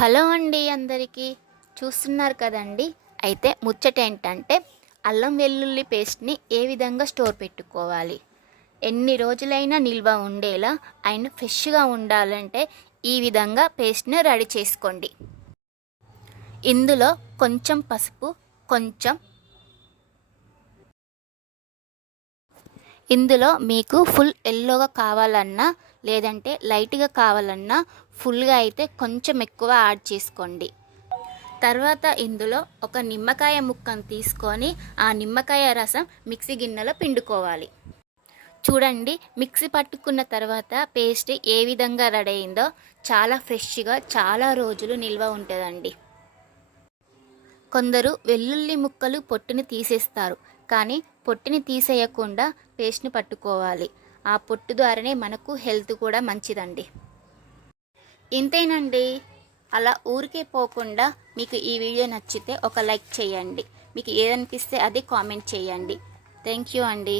Hello అండి అందరికీ. చూస్తున్నారు కదండి. అయితే ముచ్చట ఏంటంటే అల్లం వెల్లుల్లి పేస్ట్ని ఏ విధంగా స్టోర్ పెట్టుకోవాలి, ఎన్ని రోజులైనా నిల్వ ఉండేలా అండ్ ఫ్రెష్గా ఉండాలంటే ఈ విధంగా పేస్ట్ని రెడీ చేసుకోండి. ఇందులో కొంచెం పసుపు, ఇందులో మీకు ఫుల్ ఎల్లోగా కావాలన్నా లేదంటే లైట్గా కావాలన్నా ఫుల్గా అయితే కొంచెం ఎక్కువ యాడ్ చేసుకోండి. తర్వాత ఇందులో ఒక నిమ్మకాయ ముక్కను తీసుకొని ఆ నిమ్మకాయ రసం మిక్సీ గిన్నెలో పిండుకోవాలి. చూడండి, మిక్సీ పట్టుకున్న తర్వాత పేస్ట్ ఏ విధంగా రెడీ అయిందో. చాలా ఫ్రెష్గా చాలా రోజులు నిల్వ ఉంటుందండి. కొందరు వెల్లుల్లి ముక్కలు పొట్టుని తీసేస్తారు, కానీ పొట్టుని తీసేయకుండా పేస్ట్ని పట్టుకోవాలి. ఆ పొట్టు ద్వారానే మనకు హెల్త్ కూడా మంచిదండి. ఇంతేనండి. అలా ఊరికే పోకుండా మీకు ఈ వీడియో నచ్చితే ఒక లైక్ చేయండి. మీకు ఏదనిపిస్తే అది కామెంట్ చేయండి. థ్యాంక్ యూ అండి.